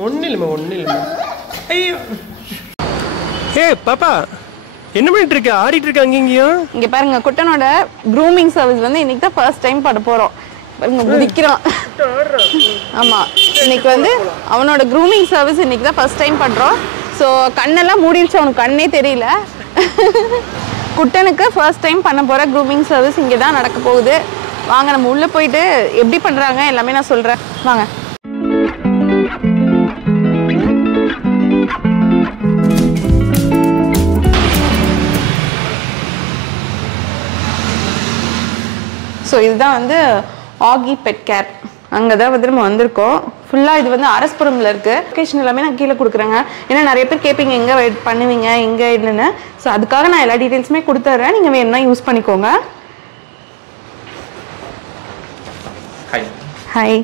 ஒன்றும் இல்லைம்மா. ஐயோ ஏய் பாப்பா என்ன பண்ணிட்டு இருக்க? ஆடிட்டு இருக்க அங்கேயும். இங்க பாருங்க, குட்டனோட க்ரூமிங் சர்வீஸ் வந்து இன்னைக்கு தான் ஃபர்ஸ்ட் டைம் பண்ண போறோம். பாருங்க குதிக்கிறான். ஆமா, இன்னைக்கு வந்து அவனோட க்ரூமிங் சர்வீஸ் இன்னைக்கு தான் ஃபர்ஸ்ட் டைம் பண்றோம். ஸோ கண்ணெல்லாம் மூடிடுச்சு, அவனுக்கு கண்ணே தெரியல. குட்டனுக்கு ஃபர்ஸ்ட் டைம் பண்ண போற க்ரூமிங் சர்வீஸ் இங்கே தான் நடக்க போகுது. வாங்க நம்ம உள்ள போயிட்டு எப்படி பண்றாங்க எல்லாமே நான் சொல்றேன். வாங்க. ஸோ இதுதான் வந்து ஆகி பெட் கேர். அங்கே தான் வந்து நம்ம வந்திருக்கோம். ஃபுல்லாக இது வந்து அரஸ்புரமில் இருக்குது. லொக்கேஷன் எல்லாமே நான் கீழே கொடுக்குறேங்க. ஏன்னா நிறைய பேர் கேட்பீங்க எங்கே பண்ணுவீங்க எங்கே என்னென்னு. ஸோ அதுக்காக நான் எல்லா டீட்டெயில்ஸுமே கொடுத்துட்றேன். நீங்கள் வேணும்னா யூஸ் பண்ணிக்கோங்க. ஹாய்.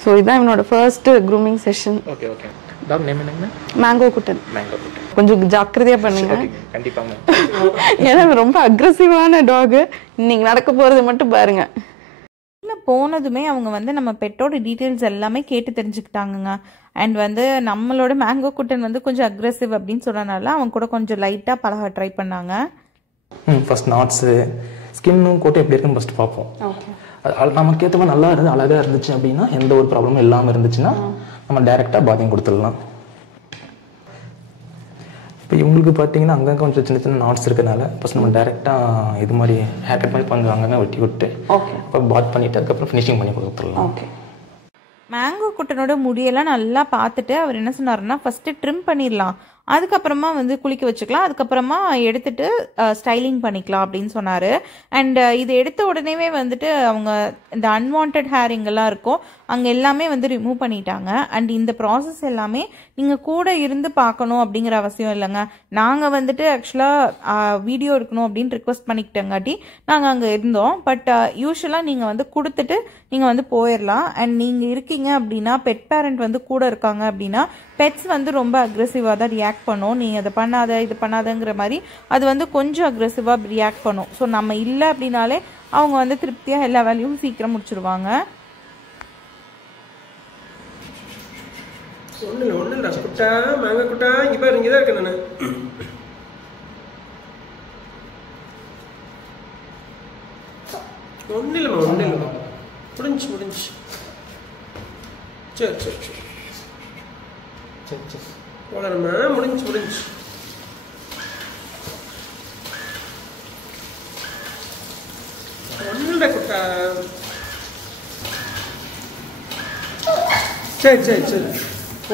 ஸோ இதுதான் இவனோட first grooming session. Okay okay. Talk name என்னங்க? மேங்கோ குட்டன். மேங்கோ குட்டன். கொஞ்சம் ஜாக்கிரதையாக பண்ணுங்க. கண்டிப்பாங்க. ஏன்னா ரொம்ப அக்ரெசிவான டாகு. இன்னைக்கு நடக்க போகிறது மட்டும் பாருங்க. போனதுமே அவங்க வந்து நம்ம பெட்டோட டீட்டெயில்ஸ் எல்லாமே கேட்டு தெரிஞ்சுக்கிட்டாங்க. அண்ட் வந்து நம்மளோட மேங்கோ குட்டன் வந்து கொஞ்சம் அக்ரெசிவ் அப்படின்னு சொன்னனால அவங்க கூட கொஞ்சம் லைட்டாக பழக ட்ரை பண்ணாங்க. ஃபர்ஸ்ட் நாட்ஸு ஸ்கின்னும் கோட்டை எப்படி இருக்குன்னு ஃபர்ஸ்ட் பார்ப்போம். நமக்கு ஏற்ற மாதிரி நல்லா இருந்து அழகாக இருந்துச்சு அப்படின்னா, எந்த ஒரு ப்ராப்ளமும் இல்லாமல் இருந்துச்சுன்னா நம்ம டைரெக்டாக பாத்தியம் கொடுத்துடலாம். இப்போ இவங்களுக்கு பார்த்தீங்கன்னா அங்கங்கே கொஞ்சம் சின்ன சின்ன நாட்ஸ் இருக்கிறதுனால ஃபர்ஸ்ட் நம்ம டைரெக்டாக இது மாதிரி ஹேர் கட் மாதிரி கொஞ்சம் அங்கங்கே வெட்டி விட்டு அப்புறம் பாத் பண்ணிவிட்டு அதுக்கப்புறம் ஃபினிஷிங் பண்ணி கொடுத்துடலாம். ஓகே. மேங்கோ குட்டனோட முடியெல்லாம் நல்லா பார்த்துட்டு அவர் என்ன சொன்னார்னா, ஃபஸ்ட்டு ட்ரிம் பண்ணிடலாம், அதுக்கப்புறமா வந்து குளிக்க வச்சுக்கலாம், அதுக்கப்புறமா எடுத்துட்டு ஸ்டைலிங் பண்ணிக்கலாம் அப்படின்னு சொன்னார். அண்ட் இது எடுத்த உடனேவே வந்துட்டு அவங்க இந்த அன்வான்ட் ஹேர் இங்கெல்லாம் இருக்கும் அங்கே எல்லாமே வந்து ரிமூவ் பண்ணிட்டாங்க. அண்ட் இந்த ப்ராசஸ் எல்லாமே நீங்கள் கூட இருந்து பார்க்கணும் அப்படிங்கிற அவசியம் இல்லைங்க. நாங்கள் வந்துட்டு ஆக்சுவலாக வீடியோ இருக்கணும் அப்படின்னு ரிக்வெஸ்ட் பண்ணிக்கிட்டங்காட்டி நாங்கள் அங்கே இருந்தோம். பட் யூஸ்வலாக நீங்கள் வந்து கொடுத்துட்டு நீங்கள் வந்து போயிடலாம். அண்ட் நீங்கள் இருக்கீங்க அப்படின்னா, பெட் பேரண்ட் வந்து கூட இருக்காங்க அப்படின்னா, பெட்ஸ் வந்து ரொம்ப அக்ரெசிவாக தான் ரியாக்ட் பண்ணும். நீ அதை பண்ணாத இது பண்ணாதங்கிற மாதிரி அது வந்து கொஞ்சம் அக்ரெசிவாக ரியாக்ட் பண்ணும். ஸோ நம்ம இல்லை அப்படின்னாலே அவங்க வந்து திருப்தியாக எல்லா வேலையும் சீக்கிரம் முடிச்சிருவாங்க. ஒன்றும் இல்லை குட்டா, மேங்க குட்டா, இங்கே பாரு, இங்கே தான் இருக்கேன் நான். ஒன்றும் இல்லைம்மா. முடிஞ்சு. சரி போகலாம்மா. முடிஞ்சு. ஒன்றும் இல்லை குட்டா. சரி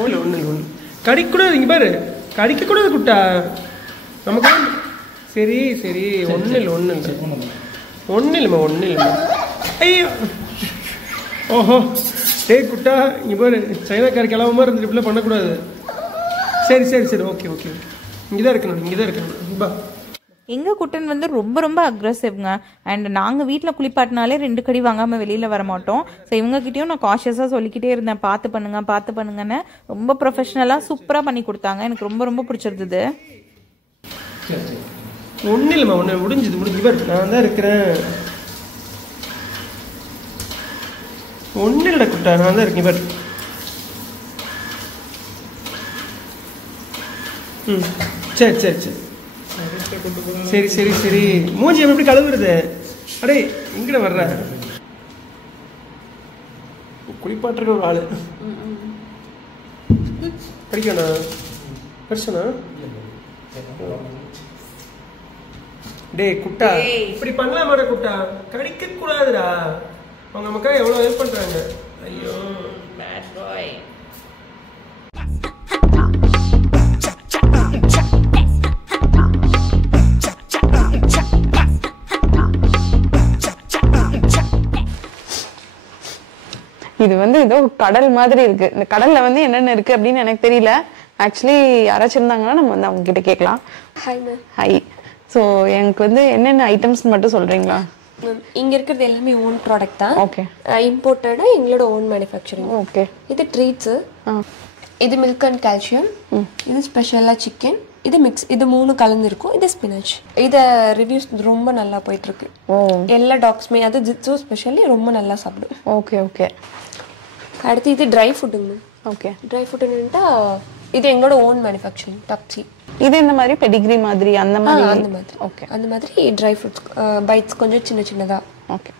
ஒன்று கடிக்கூடாது. இங்கே பாரு, கடிக்கக்கூடாது குட்டா நமக்கு. சரி ஒன்றும் இல்லைம்மா. ஐயோ ஓஹோ. டேய் குட்டா, இங்கே பாரு, சைனாக்கார கிளம்ப மாதிரி இருந்துட்டு இப்படிலாம் பண்ணக்கூடாது. சரி ஓகே. இங்கே தான் இருக்கணும். பா. எங்கள் குட்டன் வந்து ரொம்ப அக்ரெசிவ்ங்க. அண்ட் நாங்கள் வீட்டில் குளிப்பாட்டினாலே 2 கடி வாங்காமல் வெளியில் வர மாட்டோம். ஸோ இவங்ககிட்டயும் நான் காஷியஸாக சொல்லிக்கிட்டே இருந்தேன், பார்த்து பண்ணுங்கன்னு. ரொம்ப ப்ரொஃபஷ்னலாக சூப்பராக பண்ணி கொடுத்தாங்க. எனக்கு ரொம்ப பிடிச்சிருந்தது. ஒன்றும் இல்லைம்மா. முடிஞ்சு பாரு, நான் தான் இருக்கிறேன். ஒன்றும் இல்லை குட்டா, நான் தான் இருக்கேன் பாரு. சரி மூஞ்சி எப்படி கழுவுறது? அடே எங்கட வர்ற? குளிப்பாட்டுற ஒரு ஆளு படிக்கணா பெருசனா? டே குட்டா, இப்படி பண்ணலாமாடா குட்டா? கடிக்க கூடாதுடா. அவங்க நமக்காக எவ்வளவு ஹெல்ப் பண்றாங்க. ஐயோ பேட் பாய். இது வந்து ஏதோ கடல் மாதிரி இருக்கு. இந்த கடல்ல வந்து என்னென்ன இருக்கு அப்படின்னு எனக்கு தெரியல. ஆக்சுவலி யாராச்சும் இருந்தாங்கன்னா நம்ம வந்து அவங்க கிட்ட கேட்கலாம். ஹாய். ஸோ எனக்கு வந்து என்னென்ன ஐட்டம்ஸ் மட்டும் சொல்றீங்களா? இங்க இருக்கிறது எல்லாமே ஓன் ப்ராடக்ட் தான். ஓகே. இம்போர்ட்டடா எங்களோட ஓன் மேனுஃபேக்சரிங். ஓகே. இது ட்ரீட்ஸ், இது மில்க் அண்ட் கால்சியம், இது ஸ்பெஷலா சிக்கன், இது மிக்ஸ், இது 3 கலந்து இருக்கும். இது ஸ்பினாச். இத ரிவ்யூஸ் ரொம்ப நல்லா போயிட்டு இருக்கு. எல்லா டாக்ஸ்மே அது ஜிட்ஸோ ஸ்பெஷலி ரொம்ப நல்லா சாப்பிடும். ஓகே. அடுத்து இது ட்ரை ஃபுட்டுங்க. ஓகே. ட்ரை ஃபுட்னுட்டா இது எங்களோட ஓன் மேனுஃபேக்சரிங் டப்ஸி. இது இந்த மாதிரி பெடிகிரி மாதிரி அந்த மாதிரி அந்த மாதிரி. ஓகே. அந்த மாதிரி ட்ரை ஃப்ரூட்ஸ் பைட்ஸ் கொஞ்சம் சின்ன சின்னதா. ஓகே.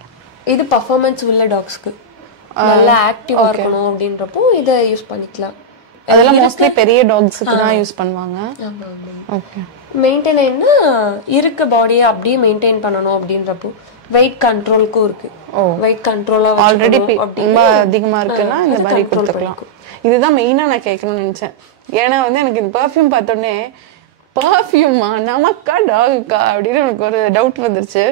இது பர்ஃபார்மன்ஸ் உள்ள டாக்ஸ்க்கு நல்லா ஆக்டிவா இருக்கணும் அப்படின்றப்போ இதை யூஸ் பண்ணிக்கலாம். அதெல்லாம் மோஸ்ட்லி பெரிய டாக்ஸ்க்கு தான் யூஸ் பண்ணுவாங்க. ஆமா ஆமா. ஓகே. மெயின்டெயின்னா இருக்க பாடியை அப்படியே மெயின்டைன் பண்ணணும் அப்படின்றப்போ வெயிட் கண்ட்ரோலுக்கும் இருக்கு. வெயிட் கண்ட்ரோலா ஆல்ரெடி ரொம்ப அதிகமா இருக்குன்னா இந்த மாதிரி கொடுத்துக்கலாம். இதுதான் மெயினா நான் கேட்கணும்னு நினைச்சேன். ஏன்னா வந்து எனக்கு இந்த பர்ஃப்யூம் பார்த்தோன்னே பர்ஃப்யூமா நமக்கா டாகுக்கா அப்படின்னு எனக்கு ஒரு டவுட் வந்துருச்சு.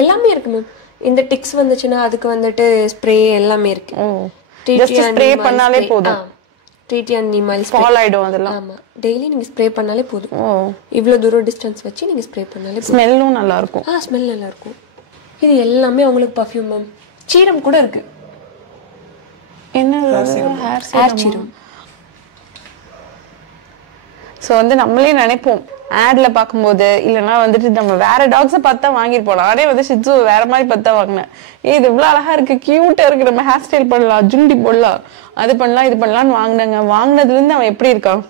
எல்லாமே இருக்கு மேம். இந்த டிக்ஸ் வந்துச்சுன்னா அதுக்கு வந்துட்டு ஸ்ப்ரே எல்லாமே இருக்கு. ஜஸ்ட் ஸ்ப்ரே பண்ணாலே போதும். ட்ரீட்டி அண்ட் நீமல் ஃபால் ஆயிடும் அதெல்லாம். ஆமா, டெய்லி நீங்க ஸ்ப்ரே பண்ணாலே போதும். இவ்வளவு தூரம் டிஸ்டன்ஸ் வச்சு நீங்க ஸ்ப்ரே பண்ணாலே போதும். ஸ்மெல்லும் நல்லா இருக்கும். ஸ்மெல் நல்லா இருக்கும். இது எல்லாமே உங்களுக்கு பர்ஃப்யூம் மேம். சீரம் கூட இருக்கு. என்ன ஹேர் சீரம். ஸோ வந்து நம்மளே நினைப்போம் ஆட்ல பார்க்கும்போது, இல்லைன்னா வந்துட்டு நம்ம வேற டாக்ஸை பார்த்தா வாங்கிருப்போம். நானே வந்து ஷிட்ஸு வேற மாதிரி பார்த்தா வாங்கினேன். இது இவ்வளோ அழகா இருக்கு, கியூட்டா இருக்கு, நம்ம ஹேர் ஸ்டைல் பண்ணலாம், ஜுண்டி போடலாம், அது பண்ணலாம் இது பண்ணலாம்னு வாங்கினாங்க. வாங்கினதுலேருந்து அவன் எப்படி இருக்கான்,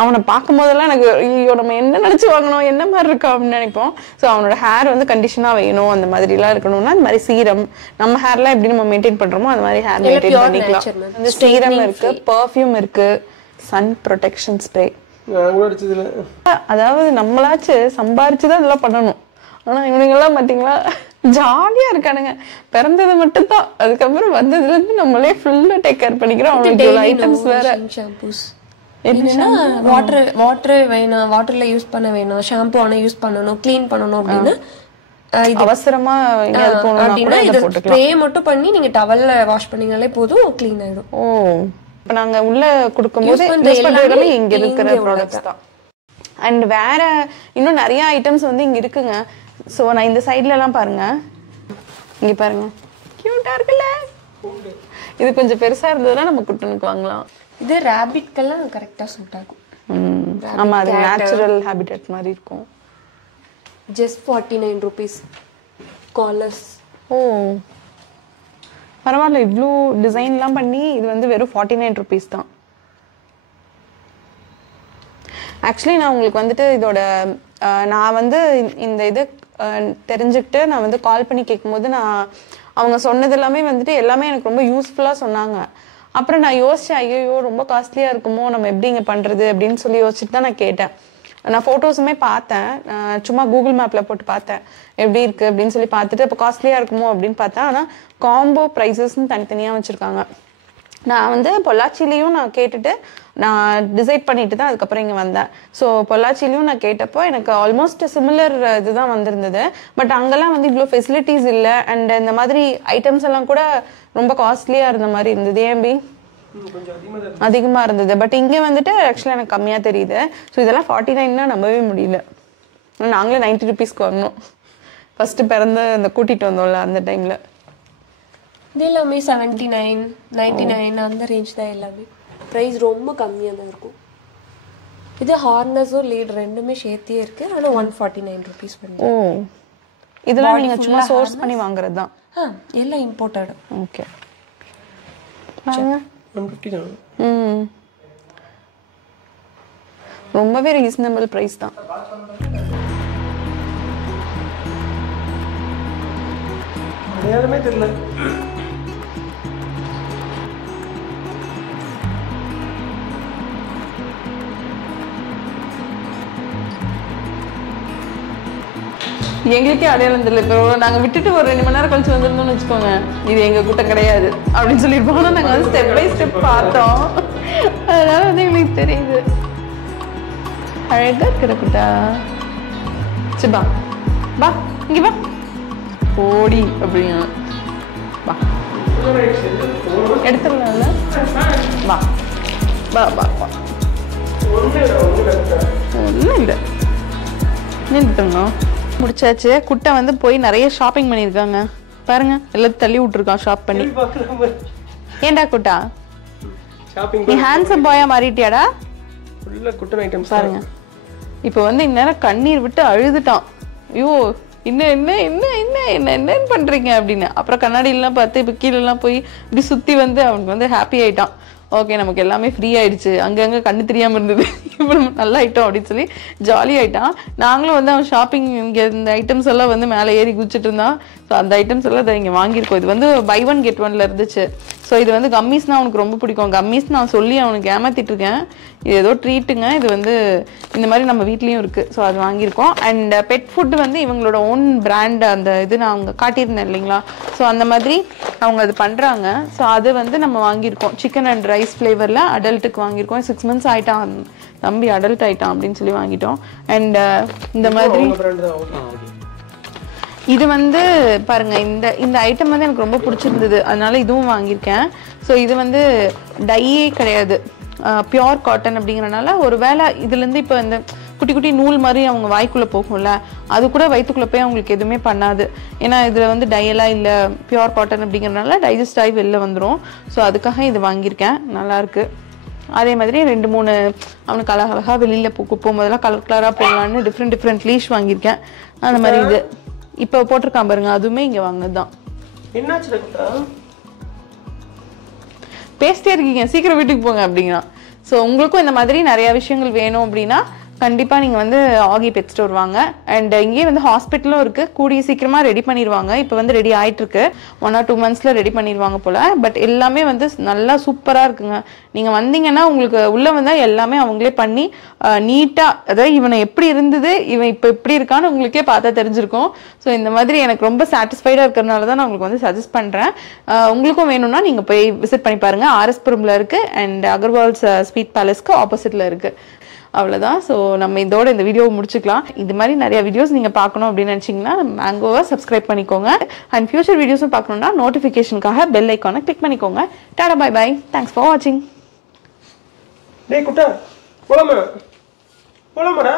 அவனை பார்க்கும் போதெல்லாம் எனக்கு ஐயோ நம்ம என்ன நினைச்சு வாங்கணும், என்ன மாதிரி இருக்கா அப்படின்னு நினைப்போம். ஸோ அவனோட ஹேர் வந்து கண்டிஷனாக வேணும், அந்த மாதிரிலாம் இருக்கணும்னா அந்த மாதிரி சீரம், நம்ம ஹேர்லாம் எப்படி நம்ம மெயின்டைன் பண்றோமோ அந்த மாதிரி ஹேர் மெயின்டைன் பண்ணிக்கலாம். இந்த சீரம் இருக்கு, பர்ஃப்யூம் இருக்கு, சன் ப்ரொடெக்ஷன் ஸ்ப்ரே. அதாவது நம்மளாச்சு சம்பாரிச்சுதான் இதெல்லாம் பண்ணணும். ஆனா இவனுங்கெல்லாம் பாத்தீங்களா ஜாலியா இருக்கானுங்க. பிறந்தது மட்டும் தான், அதுக்கப்புறம் வந்ததுல இருந்து நம்மளே ஃபுல்லா டேக் கேர் பண்ணிக்கிறோம். அவங்களுக்கு ஐட்டம்ஸ் வேற, ஷாம்பூஸ் வாட்டர் வேணும், வாட்டர்ல யூஸ் பண்ண வேணும், ஷாம்பு ஆனா யூஸ் பண்ணணும், கிளீன் பண்ணணும் அப்படின்னா அவசரமா அப்படின்னா இது ஸ்ப்ரே மட்டும் பண்ணி நீங்க டவல்ல வாஷ் பண்ணீங்களே போதும், கிளீன் ஆயிடும். ஓ, இப்ப நாங்க உள்ள கொடுக்கும்போது எல்லாமே இங்க இருக்கிற ப்ராடக்ட்ஸ் தான். அண்ட் வேற இன்னும் நிறைய ஐட்டம்ஸ் வந்து இங்க இருக்குங்க. சோ நான் இந்த சைடுல எல்லாம் பாருங்க, இங்க பாருங்க கியூட்டா இருக்குல்ல. இது கொஞ்சம் பெருசா இருந்ததுன்னா நம்ம குட்டனுக்கு வாங்கலாம். இது ராபிட்கெல்லாம் கரெக்டா சூட் ஆகும். ஆமா, அது நேச்சுரல் ஹாபிடேட் மாதிரி இருக்கும். Just 49 rupees callers. ஓ பரவாயில்ல, இவ்வளோ டிசைன்லாம் பண்ணி இது வந்து வெறும் 49 rupees தான். ஆக்சுவலி நான் உங்களுக்கு வந்துட்டு இதோட நான் வந்து இந்த இது தெரிஞ்சுக்கிட்டு நான் வந்து கால் பண்ணி கேட்கும்போது அவங்க சொன்னது எல்லாமே வந்துட்டு எல்லாமே எனக்கு ரொம்ப யூஸ்ஃபுல்லாக சொன்னாங்க. அப்புறம் நான் யோசிச்சேன், ஐயோ ரொம்ப காஸ்ட்லியாக இருக்குமோ, நம்ம எப்படி இங்கே பண்ணுறது அப்படின்னு சொல்லி யோசிச்சுட்டு தான் நான் கேட்டேன். நான் ஃபோட்டோஸுமே பார்த்தேன், சும்மா கூகுள் மேப்பில் போட்டு பார்த்தேன் எப்படி இருக்குது அப்படின்னு சொல்லி பார்த்துட்டு, இப்போ காஸ்ட்லியாக இருக்குமோ அப்படின்னு பார்த்தேன். ஆனால் காம்போ ப்ரைஸஸ்ன்னு தனித்தனியாக வச்சுருக்காங்க. நான் வந்து பொள்ளாச்சிலையும் நான் கேட்டுட்டு நான் டிசைட் பண்ணிட்டு தான் அதுக்கப்புறம் இங்கே வந்தேன். ஸோ பொள்ளாச்சிலையும் நான் கேட்டப்போ எனக்கு ஆல்மோஸ்ட் சிமிலர் இதுதான் வந்திருந்தது. பட் அங்கெல்லாம் வந்து இவ்வளோ ஃபெசிலிட்டிஸ் இல்லை, அண்ட் இந்த மாதிரி ஐட்டம்ஸ் எல்லாம் கூட ரொம்ப காஸ்ட்லியாக இருந்த மாதிரி இருந்தது. ஏன்பி அதிகமாக இருந்தது. பட் இங்கே வந்துட்டு ஆக்சுவலாக எனக்கு கம்மியாக தெரியுது. ஸோ இதெல்லாம் 49னா நம்பவே முடியல. நாங்களே 90 rupeesக்கு வாங்கினோம் ஃபர்ஸ்ட் பிறந்த அந்த கூட்டிகிட்டு வந்தோம்ல அந்த டைமில். இது எல்லாமே 79, 99 அந்த ரேஞ்ச் தான். எல்லாமே ப்ரைஸ் ரொம்ப கம்மியாக தான் இருக்கும். இது ஹார்னஸும் லீட் ரெண்டுமே சேர்த்தே இருக்கு. ஆனால் 149 rupees பண்ணுது. ஓ, இதெல்லாம் நீங்கள் சும்மா சோர்ஸ் பண்ணி வாங்குறது தான்? எல்லாம் இம்போர்ட்டட். ஓகே, 150 தான். ரொம்பவே ரீசனபிள் ப்ரைஸ் தான். அடையாளமே தெரியல. எங்களுக்கே அடையாளம் தெரியல. இப்போ நாங்கள் விட்டுட்டு ஒரு 2 மணி நேரம் கழிச்சு வந்துருந்தோம்னு வச்சுக்கோங்க, இது எங்கள் கூட்டம் கிடையாது அப்படின்னு சொல்லியிருப்போம். ஆனால் நாங்கள் வந்து ஸ்டெப் பை ஸ்டெப் பார்த்தோம், அதனால வந்து எங்களுக்கு தெரியுது. அழகா இருக்கிற கூட்டா. சிப்பா பா, இங்கே வா, ஓடி அப்படிங்க வா, எடுத்துடலாம்ல. வா வா வா வா, ஒன்றும் இல்லை, நின்றுட்டோங்க. முடிச்சாச்சு. குட்டை வந்து போய் நிறைய ஷாப்பிங் பண்ணியிருக்காங்க பாருங்க, எல்லாத்தையும் தள்ளி விட்டுருக்கான் ஷாப் பண்ணி. ஏண்டா குட்டா, நீ ஹேண்ட்ஸம் பாயா மாறிட்டியாடா? ஃபுல்லா குட்டன் ஐட்டம்ஸ் பாருங்க. இப்போ வந்து இந்நேரம் கண்ணீர் விட்டு அழுதுட்டான். ஐயோ என்ன என்ன என்ன என்ன என்ன என்னன்னு பண்றீங்க அப்படின்னு. அப்புறம் கண்ணாடிலாம் பார்த்து இப்போ கீழெல்லாம் போய் இப்படி சுற்றி வந்து அவனுக்கு வந்து ஹாப்பி ஆயிட்டான். ஓகே நமக்கு எல்லாமே ஃப்ரீ ஆயிடுச்சு, அங்கங்கே கண்ணு தெரியாமல் இருந்தது, இப்போ நம்ம நல்லா ஆயிட்டோம் அப்படின்னு சொல்லி ஜாலி ஆயிட்டான். நாங்களும் வந்து அவன் ஷாப்பிங் இங்கே இந்த ஐட்டம்ஸ் எல்லாம் வந்து மேலே ஏறி குதிச்சுட்டு இருந்தான். ஸோ அந்த ஐட்டம்ஸ் எல்லாம் இதை இங்கே வாங்கியிருக்கோம். இது வந்து பை ஒன் கெட் ஒன்ல இருந்துச்சு. ஸோ இது வந்து கம்மீஸ்னால் அவனுக்கு ரொம்ப பிடிக்கும். கம்மீஸ் நான் சொல்லி அவனுக்கு ஏமாத்திட்டு இருக்கேன். இது ஏதோ ட்ரீட்டுங்க. இது வந்து இந்த மாதிரி நம்ம வீட்லேயும் இருக்குது. ஸோ அது வாங்கியிருக்கோம். அண்ட் பெட் ஃபுட்டு வந்து இவங்களோட ஓன் பிராண்ட் அந்த இது நான் அவங்க காட்டியிருந்தேன் இல்லைங்களா. ஸோ அந்த மாதிரி அவங்க அது பண்ணுறாங்க. ஸோ அது வந்து நம்ம வாங்கியிருக்கோம். சிக்கன் அண்ட் ரைஸ் ஃப்ளேவரில் அடல்ட்டுக்கு வாங்கியிருக்கோம். 6 months ஆகிட்டான் தம்பி, அடல்ட் ஆகிட்டான் அப்படின்னு சொல்லி வாங்கிட்டோம். அண்ட் இந்த மாதிரி இது வந்து பாருங்க, இந்த ஐட்டம் வந்து எனக்கு ரொம்ப பிடிச்சிருந்தது, அதனால இதுவும் வாங்கியிருக்கேன். ஸோ இது வந்து டையே கிடையாது, பியோர் காட்டன் அப்படிங்கிறனால ஒரு வேளை இதுலேருந்து இப்போ இந்த குட்டி குட்டி நூல் மாதிரி அவங்க வாய்க்குள்ளே போகும்ல, அது கூட வயிற்றுக்குள்ளே போய் அவங்களுக்கு எதுவுமே பண்ணாது. ஏன்னா இதில் வந்து டையெல்லாம் இல்லை, பியோர் காட்டன் அப்படிங்கிறனால டைஜஸ்ட் ஆகி வெளில வந்துடும். ஸோ அதுக்காக இது வாங்கியிருக்கேன், நல்லாயிருக்கு. அதே மாதிரி 2-3 அவனுக்கு அழகழகாக வெளியில் போகும்போதெல்லாம் கலர் கலராக போடலான்னு டிஃப்ரெண்ட் லீஷ் வாங்கியிருக்கேன். அந்த மாதிரி இது இப்போ போட்டிருக்கான் பாருங்க, அதுவுமே இங்கே வாங்கினது தான். என்னாச்சு? பேசிட்டே இருக்கீங்க, சீக்கிரம் வீட்டுக்கு போங்க அப்படிங்கிறான். ஸோ உங்களுக்கும் இந்த மாதிரி நிறைய விஷயங்கள் வேணும் அப்படின்னா கண்டிப்பாக நீங்கள் வந்து ஆகி பெட் ஸ்டோர் வாங்க. அண்ட் இங்கேயே வந்து ஹாஸ்பிட்டலும் இருக்குது, கூடிய சீக்கிரமாக ரெடி பண்ணிடுவாங்க. இப்போ வந்து ரெடி ஆகிட்டுருக்கு, 1 or 2 months ரெடி பண்ணிடுவாங்க போல். பட் எல்லாமே வந்து நல்லா சூப்பராக இருக்குங்க. நீங்கள் வந்தீங்கன்னா உங்களுக்கு உள்ளே வந்தால் எல்லாமே அவங்களே பண்ணி நீட்டாக, அதாவது இவனை எப்படி இருந்தது இவன் இப்போ எப்படி இருக்கான்னு உங்களுக்கே பார்த்தா தெரிஞ்சிருக்கும். ஸோ இந்த மாதிரி எனக்கு ரொம்ப சாட்டிஸ்ஃபைடாக இருக்கிறனால தான் நான் உங்களுக்கு வந்து சஜஸ்ட் பண்ணுறேன். உங்களுக்கும் வேணும்னா நீங்கள் போய் விசிட் பண்ணி பாருங்கள். ஆர்எஸ்புரமில் இருக்குது அண்ட் அகர்வால்ஸ் ஸ்வீட் பேலஸ்க்கு ஆப்போசிட்டில் இருக்குது. அவ்வளோதான். ஸோ நம்ம இதோட இந்த வீடியோவை முடிச்சுக்கலாம். இது மாதிரி நிறைய வீடியோஸ் நீங்கள் பார்க்கணும் அப்படின்னு நினச்சிங்கன்னா மேங்கோவை சப்ஸ்கிரைப் பண்ணிக்கோங்க. அண்ட் ஃபியூச்சர் வீடியோஸும் பார்க்கணுன்னா நோட்டிஃபிகேஷனுக்காக பெல் ஐக்கானை கிளிக் பண்ணிக்கோங்க. டாடா, பை பை, தேங்க்ஸ் ஃபார் வாட்சிங். டேய் குட்டா, போலாமாடா?